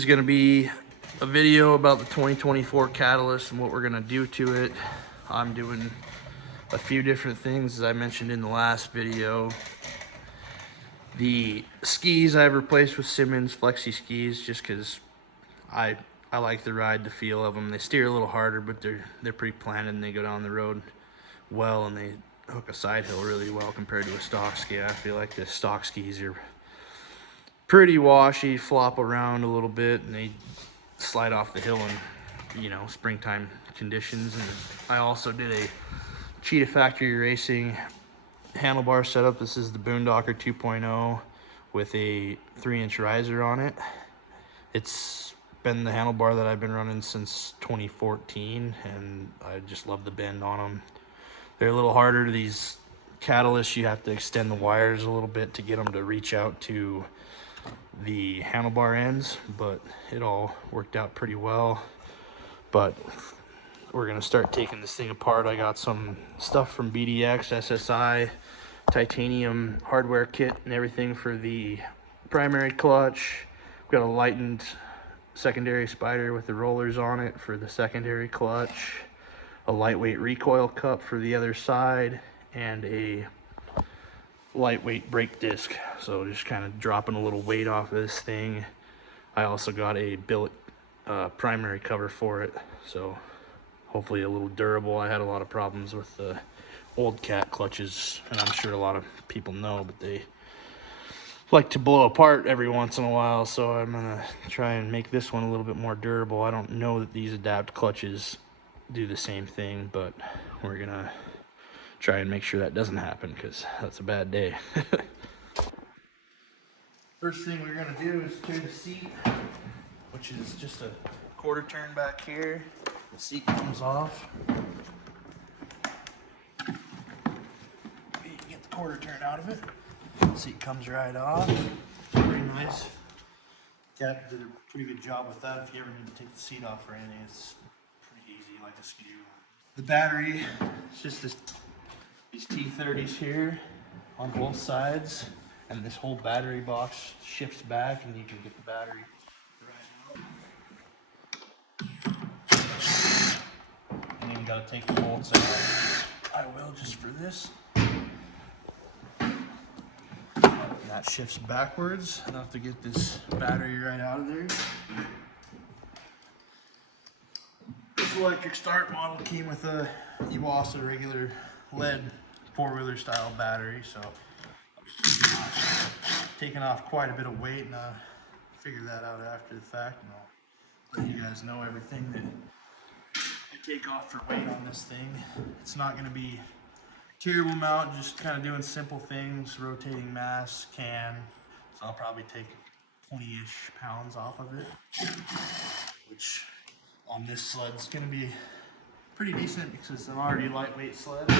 is going to be a video about the 2024 Catalyst and what we're going to do to it. I'm doing a few different things, as I mentioned in the last video. The skis I've replaced with Simmons Flexi skis just because I like the ride, the feel of them. They steer a little harder, but they're pretty planted and they go down the road well, and they hook a side hill really well compared to a stock ski. I feel like the stock skis are pretty washy, flop around a little bit, and they slide off the hill in, you know, springtime conditions. And I also did a Cheetah Factory Racing handlebar setup. This is the Boondocker 2.0 with a 3-inch riser on it. It's been the handlebar that I've been running since 2014, and I just love the bend on them. They're a little harder. These Catalysts, you have to extend the wires a little bit to get them to reach out to the handlebar ends, but it all worked out pretty well. But we're gonna start taking this thing apart. I got some stuff from BDX, SSI, titanium hardware kit and everything for the primary clutch. We've got a lightened secondary spider with the rollers on it for the secondary clutch, a lightweight recoil cup for the other side, and a lightweight brake disc. So just kind of dropping a little weight off of this thing. I also got a billet primary cover for it, so hopefully a little durable. I had a lot of problems with the old cat clutches, and I'm sure a lot of people know, but they like to blow apart every once in a while, so I'm gonna try and make this one a little bit more durable. I don't know that these adapt clutches do the same thing, but we're gonna try and make sure that doesn't happen, because that's a bad day. First thing we're gonna do is turn the seat, which is just a quarter turn back here. The seat comes off. You get the quarter turn out of it. The seat comes right off. Pretty nice. Cat did a pretty good job with that. If you ever need to take the seat off or anything, it's pretty easy, like a ski. The battery, it's just these T30s here on both sides, and this whole battery box shifts back, and you can get the battery right out. And then you gotta take the bolts out. I will, just for this. And that shifts backwards enough to get this battery right out of there. This electric start model came with a Iwasa regular lead four-wheeler style battery, so taking off quite a bit of weight, and I'll figure that out after the fact, and I'll let you guys know everything that I take off for weight on this thing. It's not going to be terrible amount, just kind of doing simple things, rotating mass, can, so I'll probably take 20-ish pounds off of it, which on this sled is going to be pretty decent because it's an already lightweight sled.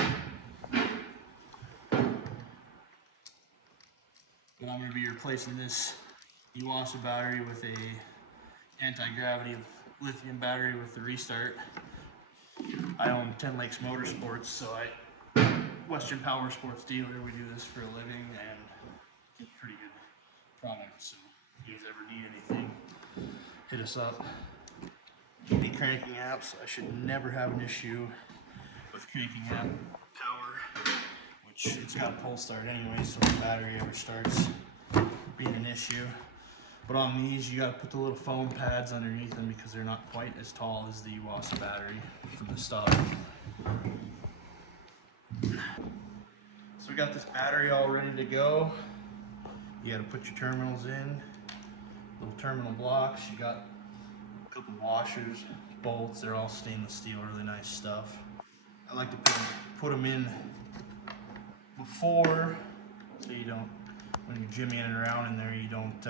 But I'm going to be replacing this Iwasa battery with a anti-gravity lithium battery with the restart. I own 10 Lakes Motorsports, so Western Power Sports dealer. We do this for a living and get pretty good products. So if you guys ever need anything, hit us up. Any cranking apps, I should never have an issue with cranking app power, which it's got a pull start anyway, so if the battery ever starts being an issue. But on these, you got to put the little foam pads underneath them because they're not quite as tall as the Iwasa battery from the stock. So we got this battery all ready to go. You got to put your terminals in, little terminal blocks. You got a couple washers, bolts. They're all stainless steel, really nice stuff. I like to put them in before, so you don't, when you're jimmying around in there, you don't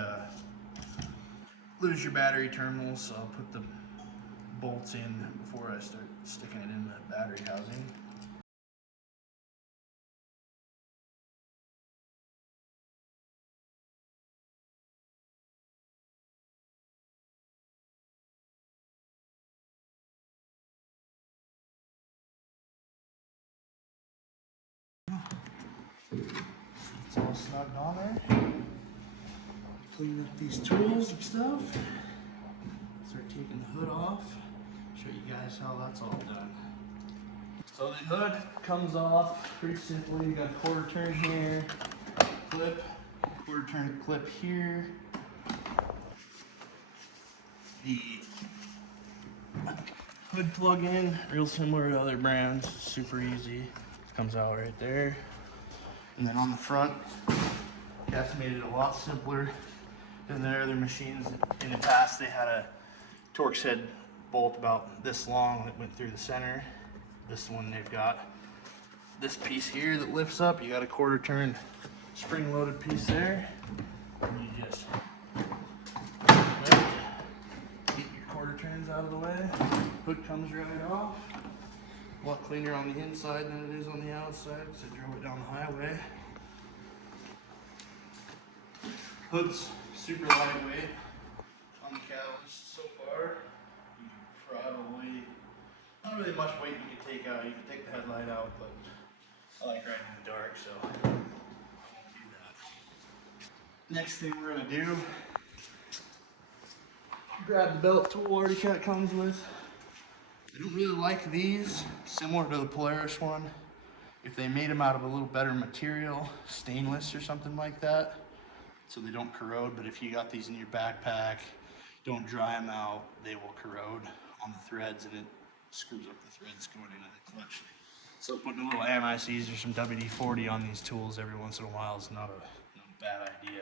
lose your battery terminals. So I'll put the bolts in before I start sticking it in the battery housing. It's all snugged on there. Clean up these tools and stuff. taking the hood off. Show you guys how that's all done. So the hood comes off pretty simply. You got a quarter turn here, clip, quarter turn clip here. The hood plug in, real similar to other brands, super easy. Comes out right there. And then on the front, Cat's made it a lot simpler than their other machines. In the past, they had a Torx head bolt about this long that went through the center. This one, they've got this piece here that lifts up. You got a quarter turn spring loaded piece there. And you just get your quarter turns out of the way. Hood comes right off. A lot cleaner on the inside than it is on the outside, so I drove it down the highway. Hood's super lightweight on the Catalyst so far. You can probably, not really much weight you can take out. You can take the headlight out, but I like riding in the dark, so I won't do that. Next thing we're gonna do, grab the belt tool Arctic Cat comes with. I don't really like these, similar to the Polaris one. If they made them out of a little better material, stainless or something like that, so they don't corrode. But if you got these in your backpack, don't dry them out, they will corrode on the threads and it screws up the threads going into the clutch. So putting a little anti-seize or some WD-40 on these tools every once in a while is not a bad idea.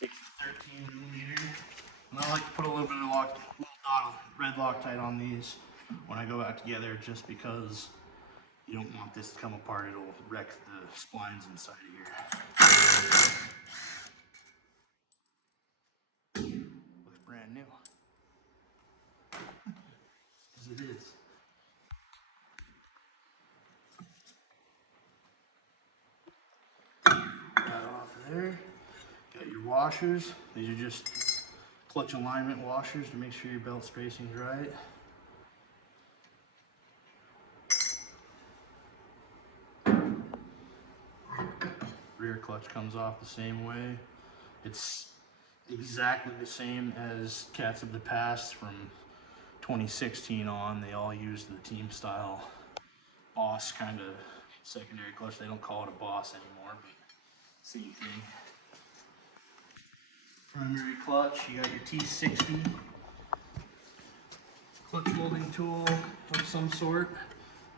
Take the 13mm, and I like to put a little bit of little dot of red Loctite on these when I go out together, just because you don't want this to come apart. It'll wreck the splines inside of here. Looks brand new, as it is. That off there. Got your washers. These are just clutch alignment washers to make sure your belt spacing's right. Rear clutch comes off the same way. It's exactly the same as Cats of the past from 2016 on. They all use the team style Boss kind of secondary clutch. They don't call it a Boss anymore, but same thing. Primary clutch, you got your T60 clutch molding tool of some sort.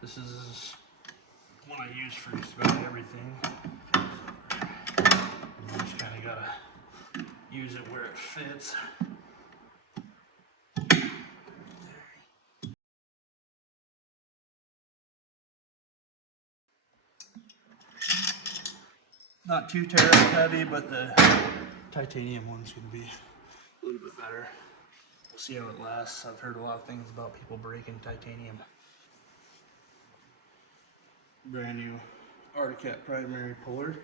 This is one I use for just about everything. You just kind of gotta use it where it fits. Not too terribly heavy, but the titanium one's gonna be a little bit better. We'll see how it lasts. I've heard a lot of things about people breaking titanium. Brand new Arctic Cat primary puller.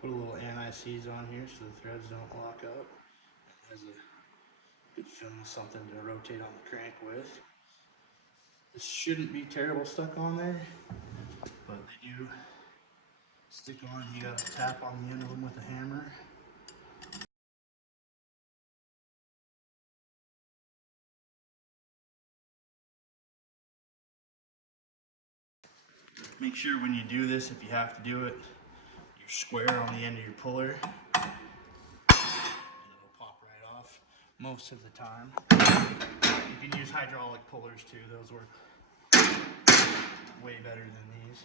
Put a little anti-seize on here so the threads don't lock up. It has a good film, something to rotate on the crank with. This shouldn't be terrible stuck on there, but they do stick on. You gotta tap on the end of them with a hammer. Make sure when you do this, if you have to do it, you're square on the end of your puller. And it'll pop right off most of the time. You can use hydraulic pullers too. Those work way better than these.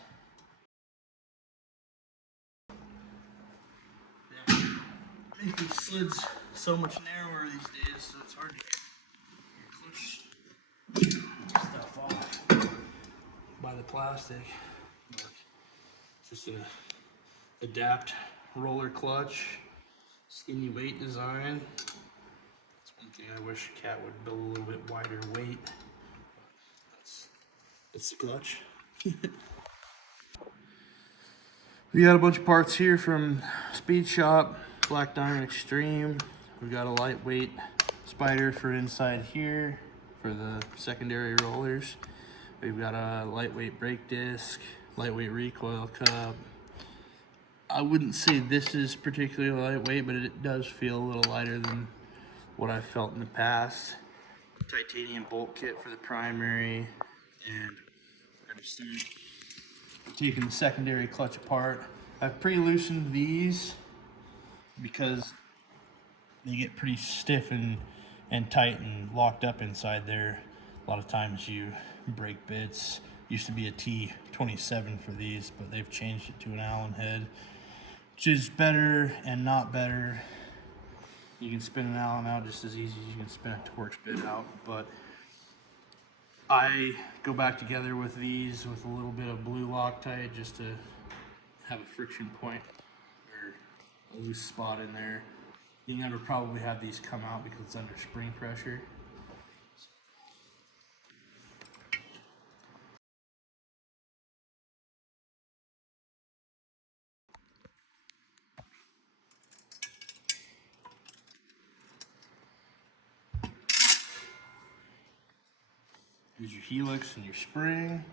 Yeah. Making slids so much narrower these days, so it's hard to get your clutch stuff off by the plastic. But just a adapt roller clutch, skinny weight design. That's one thing I wish Cat would build a little bit wider weight. It's the clutch. We got a bunch of parts here from Speed Shop, Black Diamond Extreme. We've got a lightweight spider for inside here for the secondary rollers. We've got a lightweight brake disc, lightweight recoil cup. I wouldn't say this is particularly lightweight, but it does feel a little lighter than what I've felt in the past. Titanium bolt kit for the primary, and we're gonna start taking the secondary clutch apart. I've pre-loosened these because they get pretty stiff and tight and locked up inside there. A lot of times you break bits. Used to be a T27 for these, but they've changed it to an Allen head, which is better and not better. You can spin an Allen out just as easy as you can spin a Torx bit out, but I go back together with these with a little bit of blue Loctite just to have a friction point or a loose spot in there. You never probably have these come out because it's under spring pressure. Here's your helix and your spring.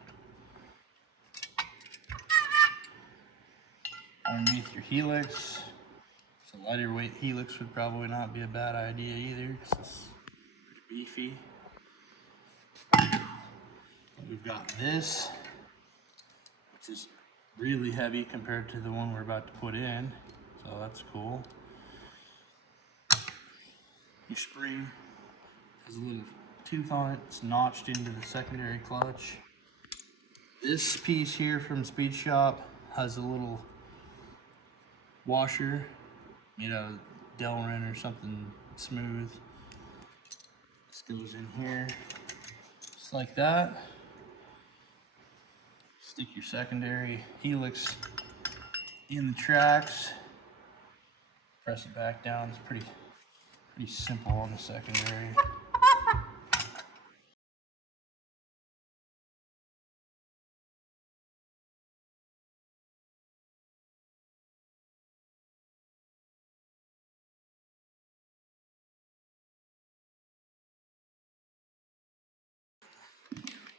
Underneath your helix, so lighter weight helix would probably not be a bad idea either because it's pretty beefy. We've got this, which is really heavy compared to the one we're about to put in, so that's cool. Your spring has a little tooth on it, it's notched into the secondary clutch. This piece here from Speed Shop has a little washer made out of Delrin or something smooth. This goes in here just like that. Stick your secondary helix in the tracks, press it back down. It's pretty simple on the secondary.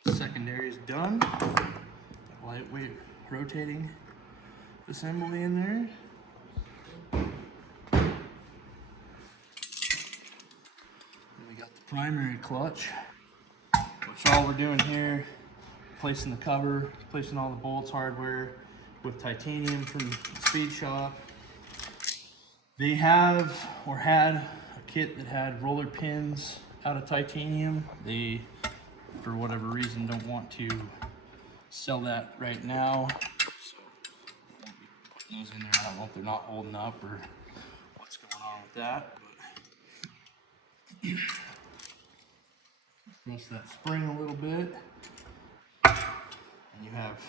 Secondary is done. Lightweight rotating assembly in there. And we got the primary clutch, which all we're doing here, placing the cover, placing all the bolts, hardware with titanium from Speed Shop. They have or had a kit that had roller pins out of titanium. They, for whatever reason, don't want to sell that right now, so I won't be putting those in there. I don't know if they're not holding up or what's going on with that, but press that spring a little bit, and you have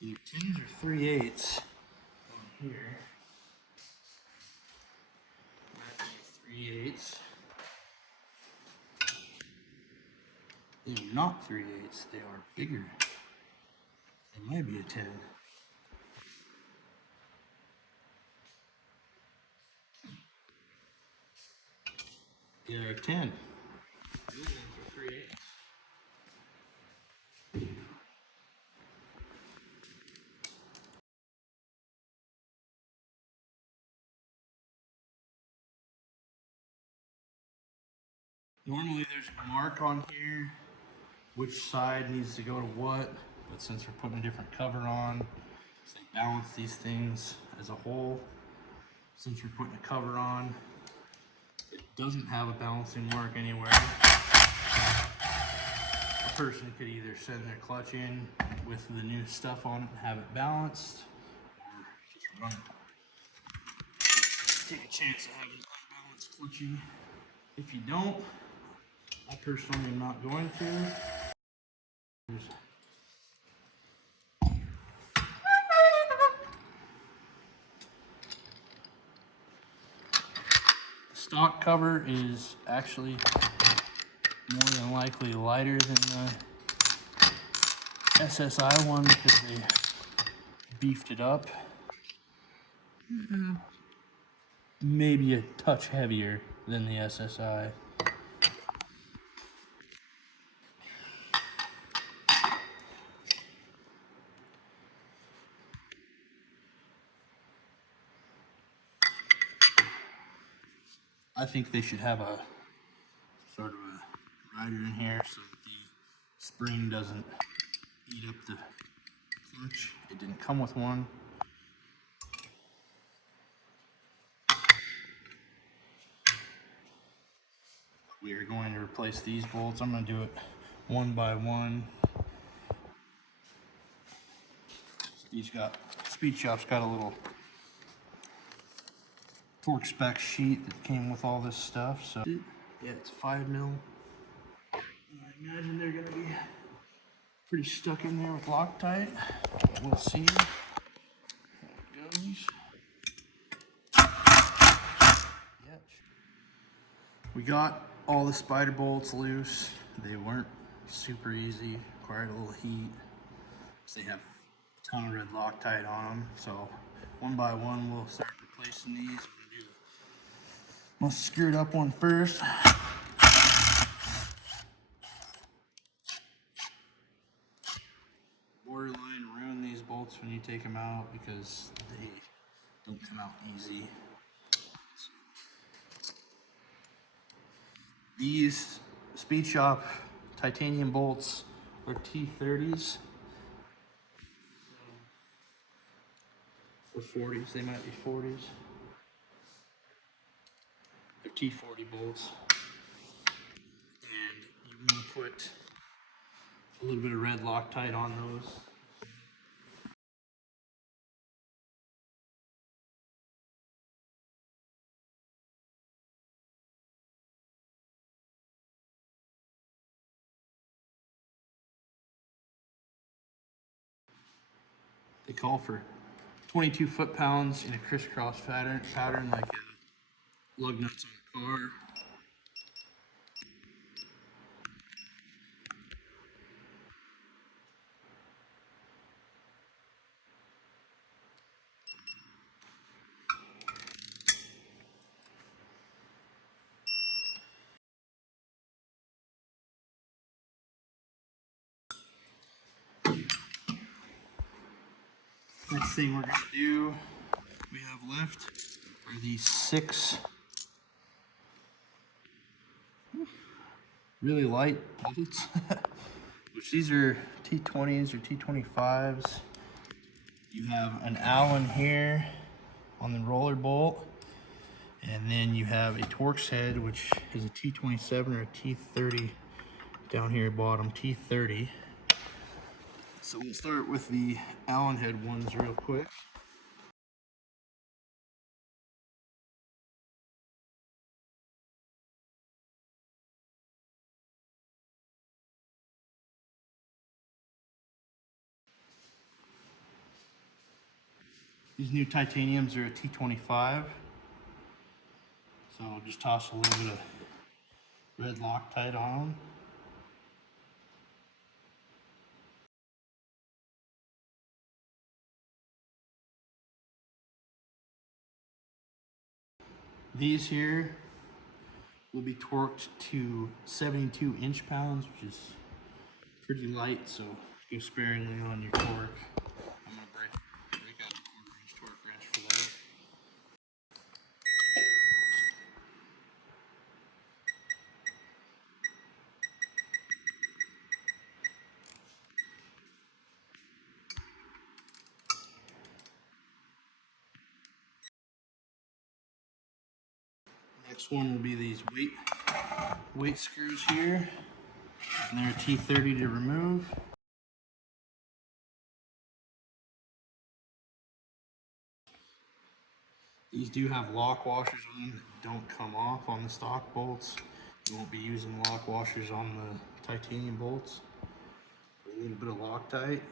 either 10s or 3/8 on here. 3/8. They are not 3/8, they are bigger. They might be a 10. They are a 10. Normally there's a mark on here which side needs to go to what, but since we're putting a different cover on, so they balance these things as a whole. Since we're putting a cover on, it doesn't have a balancing mark anywhere. A person could either send their clutch in with the new stuff on it and have it balanced, or just run it. Take a chance of having unbalanced clutching. If you don't, I personally am not going to. The stock cover is actually more than likely lighter than the SSI one because they beefed it up. Maybe a touch heavier than the SSI. I think they should have a sort of a rider in here so that the spring doesn't eat up the clutch. It didn't come with one. We are going to replace these bolts. I'm going to do it one by one. Speed Shop's got a little torque spec sheet that came with all this stuff. So yeah, it's 5 mil. I imagine they're going to be pretty stuck in there with Loctite. We'll see how it goes. Yeah. We got all the spider bolts loose. They weren't super easy, required a little heat. They have a ton of red Loctite on them. So one by one we'll start replacing these. We're gonna do the most screwed up one first. Borderline ruin these bolts when you take them out because they don't come out easy. These Speed Shop titanium bolts are T30s or 40s. They might be 40s. They're T40 bolts, and you want to put a little bit of red Loctite on those. They call for 22 foot-pounds in a crisscross pattern like lug nuts on a car. Next thing we're gonna do, we have left are these 6 really light bolts, which these are T20s or T25s. You have an Allen here on the roller bolt, and then you have a Torx head, which is a T27 or a T30 down here at bottom, T30. So we'll start with the Allen head ones real quick. These new titaniums are a T25. So just toss a little bit of red Loctite on them. These here will be torqued to 72 inch-pounds, which is pretty light, so go sparingly on your torque. I'm gonna break out a 1/4 inch torque wrench for that. Next one will be these weight screws here, and they're T30 to remove. These do have lock washers on them that don't come off on the stock bolts. You won't be using lock washers on the titanium bolts. A little bit of Loctite.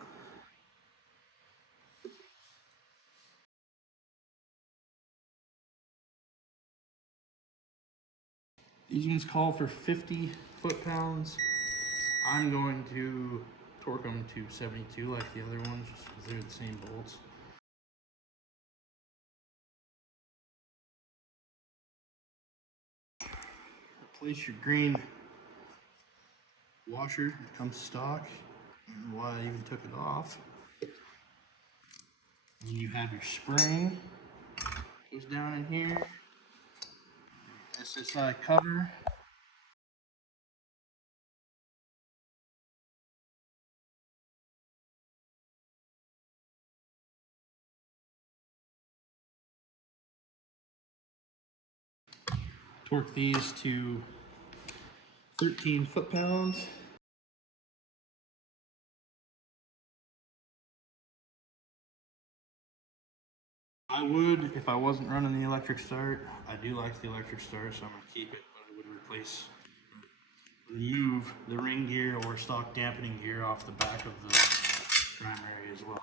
These ones call for 50 foot-pounds. I'm going to torque them to 72 like the other ones, just because they're the same bolts. Replace your green washer that comes stock. I don't know why I even took it off. And you have your spring. Goes down in here. SSI cover. Torque these to 13 foot-pounds. I would, if I wasn't running the electric start. I do like the electric start, so I'm gonna keep it, but I would remove the ring gear or stock dampening gear off the back of the primary as well.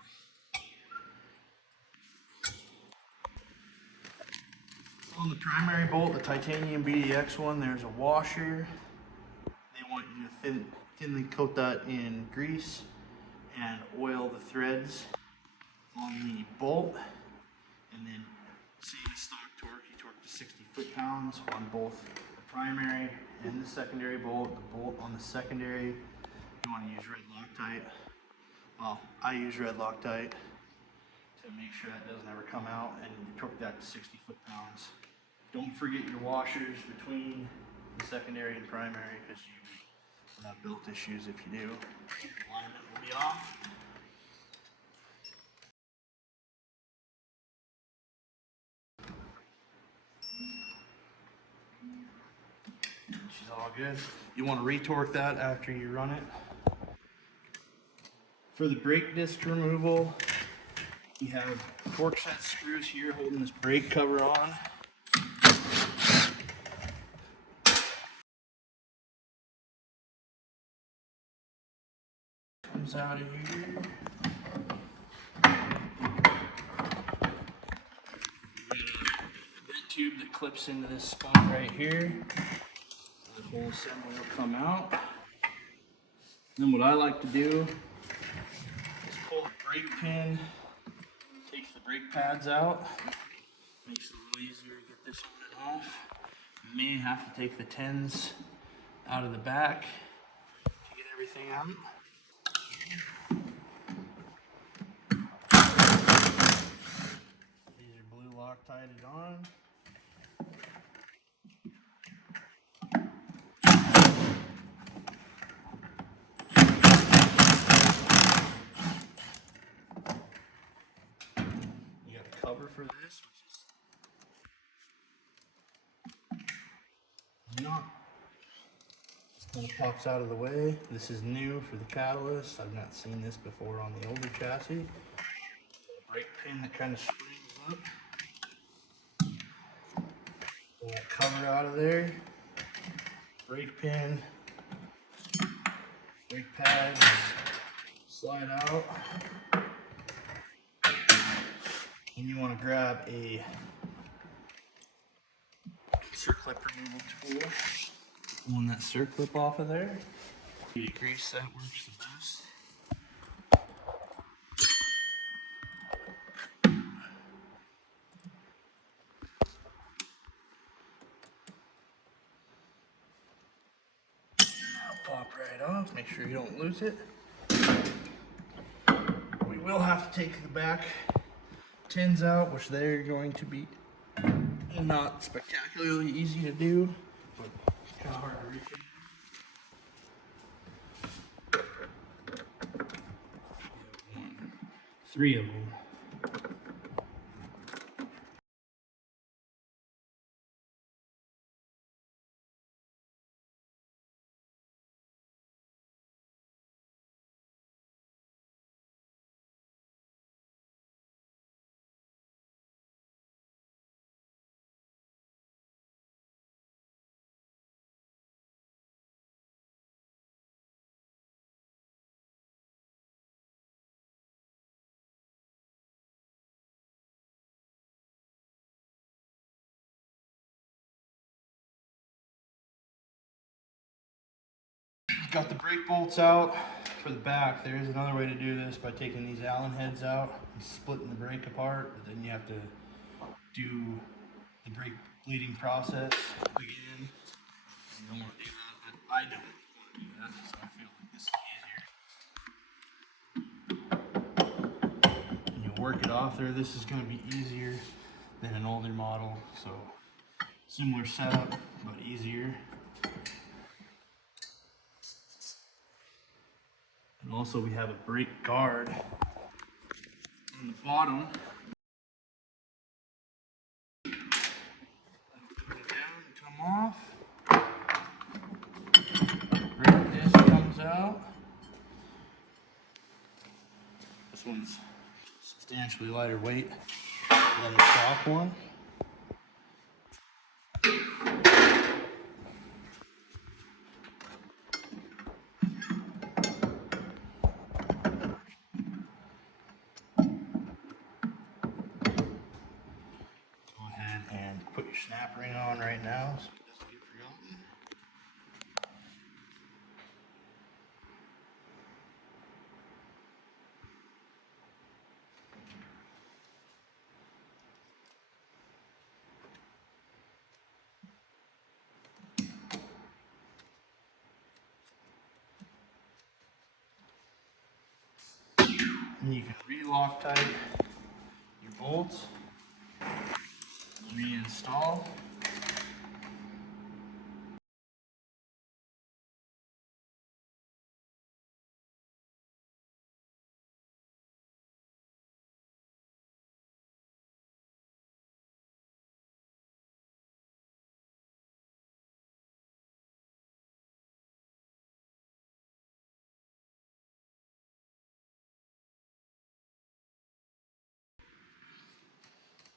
On the primary bolt, the titanium BDX one, there's a washer. They want you to thinly coat that in grease and oil the threads on the bolt. And then same stock torque, you torque to 60 foot-pounds on both the primary and the secondary bolt. The bolt on the secondary, you want to use red Loctite. Well, I use red Loctite to make sure that doesn't ever come out, and you torque that to 60 foot-pounds. Don't forget your washers between the secondary and primary, because you will have built issues if you do. Alignment will be off. She's all good. You want to retorque that after you run it. For the brake disc removal, you have torque set screws here holding this brake cover on. Comes out of here. Vent tube that clips into this spot right here. The whole assembly will come out. Then what I like to do is pull the brake pin, take the brake pads out. Makes it a little easier to get this on and off. You may have to take the tens out of the back to get everything out. These are blue Loctited on. You got a cover for this, which is not. Just kind of pops out of the way. This is new for the catalyst. I've not seen this before on the older chassis. A brake pin that kind of springs up. Pull that cover out of there. Brake pin, brake pads, slide out. And you want to grab a circlip removal tool. Pulling that circlip off of there. The grease that works the best. Pop right off, make sure you don't lose it. We will have to take the back tins out, which they're going to be not spectacularly easy to do, but kind of hard to reach in. 3 of them. Got the brake bolts out for the back. There is another way to do this by taking these Allen heads out and splitting the brake apart, but then you have to do the brake bleeding process again. You don't want to do that. I don't want to do that, so I feel like this is easier. When you work it off there, this is going to be easier than an older model, so similar setup. easier. And also we have a brake guard on the bottom. Put it down and come off. Brake disc comes out. This one's substantially lighter weight than the stock one. Go ahead and put your snap ring on right now so it doesn't get forgotten. And you can re-lock tight your bolts, reinstall.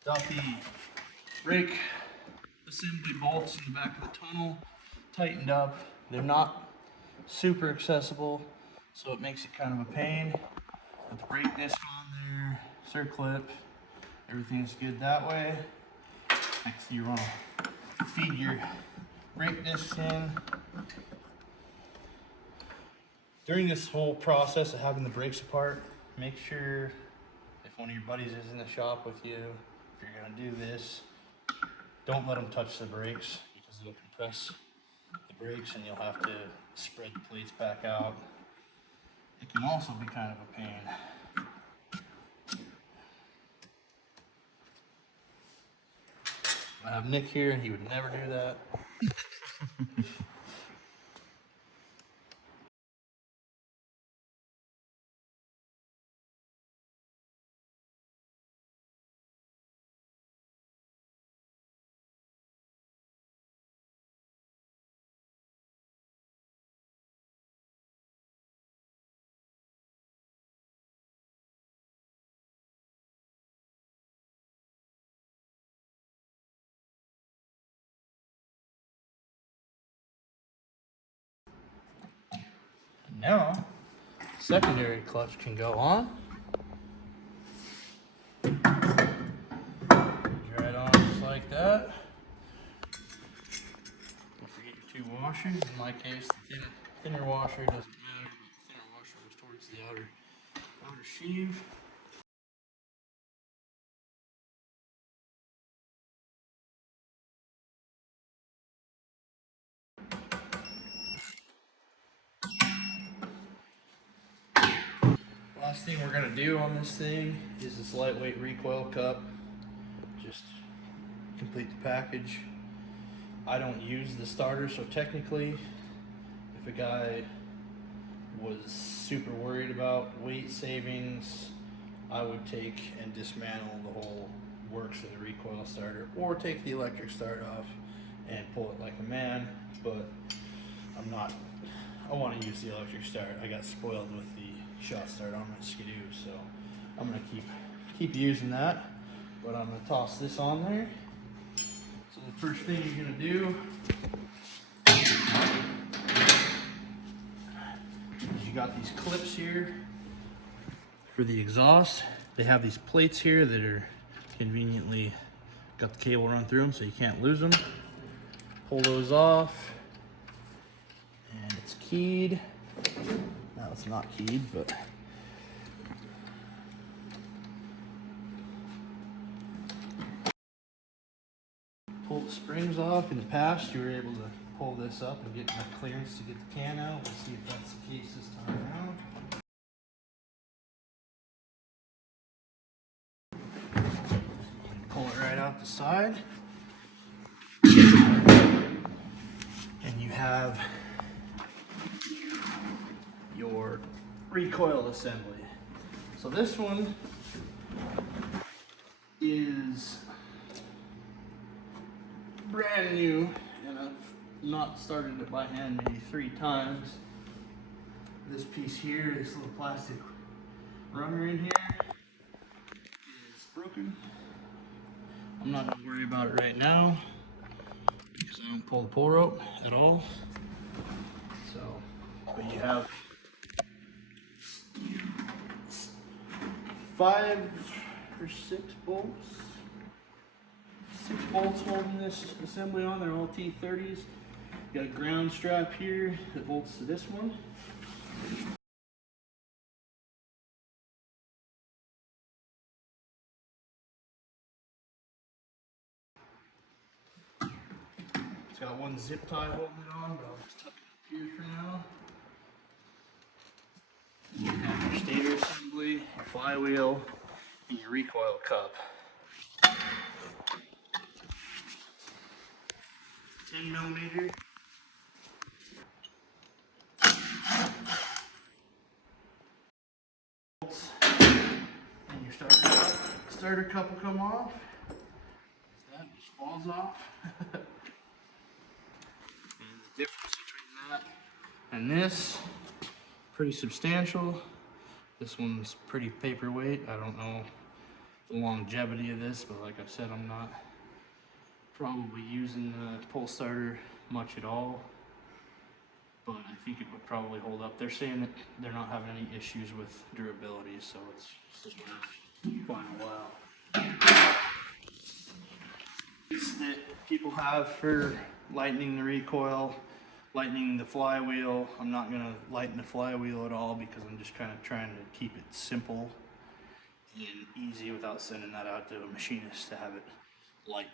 Got the brake assembly bolts in the back of the tunnel tightened up. They're not super accessible, so it makes it kind of a pain. Put the brake disc on there, circlip, everything's good that way. Next, you want to feed your brake discs in. During this whole process of having the brakes apart, make sure if one of your buddies is in the shop with you, if you're going to do this, don't let them touch the brakes because it'll compress the brakes and you'll have to spread the plates back out. It can also be kind of a pain. I have Nick here and he would never do that. Now, secondary clutch can go on. Dry it on just like that. Don't forget your 2 washers. In my case, the thinner washer doesn't matter, but the thinner washer goes towards the outer sheave. Last thing we're going to do on this thing is this lightweight recoil cup. Just complete the package. I don't use the starter, so technically if a guy was super worried about weight savings, I would take and dismantle the whole works of the recoil starter, or take the electric start off and pull it like a man, but I want to use the electric start. I got spoiled with the shot start on my Skidoo, so I'm gonna keep using that, but I'm gonna toss this on there. So the first thing you're gonna do is you got these clips here for the exhaust. They have these plates here that are conveniently got the cable run through them so you can't lose them. Pull those off, and it's keyed. Now it's not keyed, but pull the springs off. In the past, you were able to pull this up and get enough clearance to get the can out. We'll see if that's the case this time around. Pull it right out the side. have your recoil assembly. So this one is brand new, and I've not started it by hand maybe 3 times. This piece here, this little plastic runner in here is broken. I'm not gonna worry about it right now because I don't pull the pull rope at all. So, but you have 5 or 6 bolts. 6 bolts holding this assembly on. They're all T30s. You got a ground strap here that bolts to this one. It's got one zip tie holding it on, but I'll just tuck it up here for now. You have your stator assembly, your flywheel, and your recoil cup. 10mm. And your starter cup will come off. That just falls off. And the difference between that and this, pretty substantial. This one's pretty paperweight. I don't know the longevity of this, but like I said, I'm not probably using the pull starter much at all. But I think it would probably hold up. They're saying that they're not having any issues with durability, so it's just quite a while. That people have for lightening the recoil, lightening the flywheel. I'm not going to lighten the flywheel at all because I'm just kind of trying to keep it simple and easy without sending that out to a machinist to have it lightened.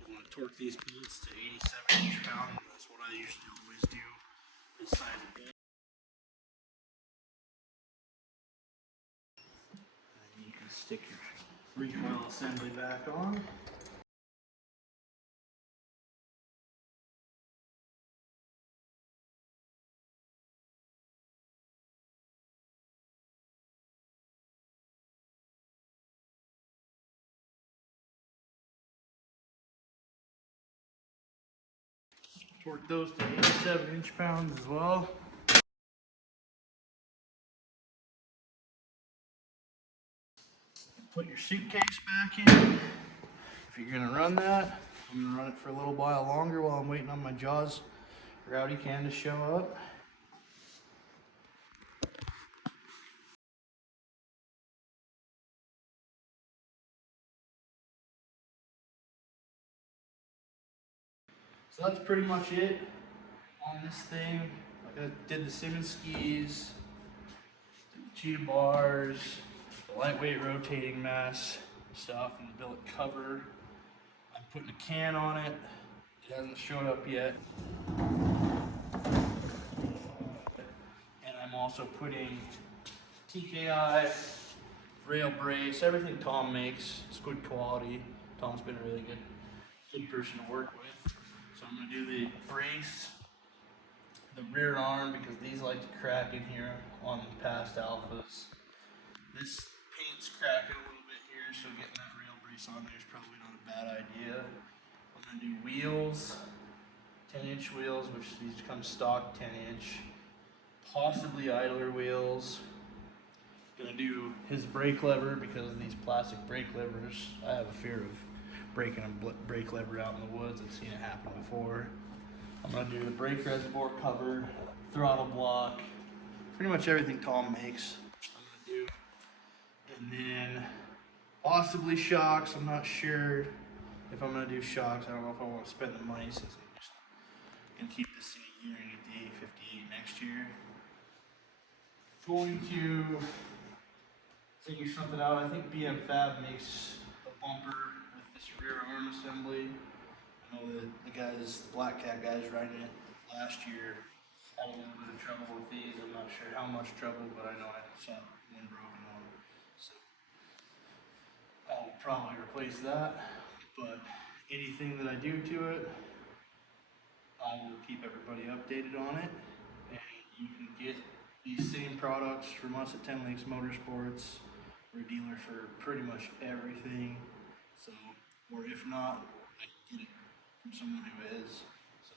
You want to torque these bolts to 87 inch-pound. That's what I usually always do. This size of bolt. And you can stick your recoil assembly back on. Torque those to 87 inch-pounds as well. Put your suitcase back in. If you're gonna run that, I'm gonna run it for a little while longer while I'm waiting on my Jaws Rowdy can to show up. So that's pretty much it on this thing. Like I did the Simmons skis, the cheetah bars, the lightweight rotating mass stuff, and the billet cover. I'm putting a can on it. It hasn't showed up yet. And I'm also putting TKI, rail brace, everything Tom makes. It's good quality. Tom's been a really good person to work with. So I'm gonna do the brace, the rear arm, because these like to crack in here on past alphas. This paint's cracking a little bit here, so getting that rail brace on there is probably not a bad idea. I'm gonna do wheels, 10-inch wheels, which these come stock 10-inch, possibly idler wheels. Gonna do his brake lever because of these plastic brake levers. I have a fear of breaking a brake lever out in the woods. I've seen it happen before. I'm gonna do the brake reservoir covered, throttle block, pretty much everything Tom makes. I'm gonna do, and then possibly shocks. I'm not sure if I'm gonna do shocks. I don't know if I want to spend the money since I'm just gonna keep this thing a year and get the 858 next year. Going to figure something out. I think BM Fab makes a bumper with this rear arm assembly. I know that the black cat guys riding it last year had a little bit of trouble with these. I'm not sure how much trouble, but I know I saw one broken one. So I'll probably replace that. But anything that I do to it, I will keep everybody updated on it. And you can get these same products from us at 10 Lakes Motorsports. We're a dealer for pretty much everything. So, or if not, I can get it from someone who is. So,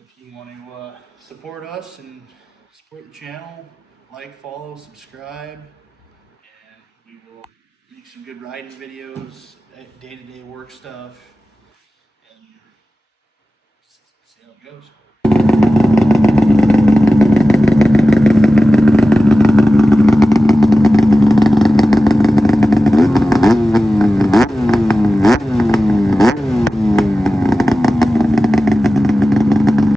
if you want to support us and support the channel, like, follow, subscribe, and we will make some good riding videos, day-to-day work stuff, and see how it goes.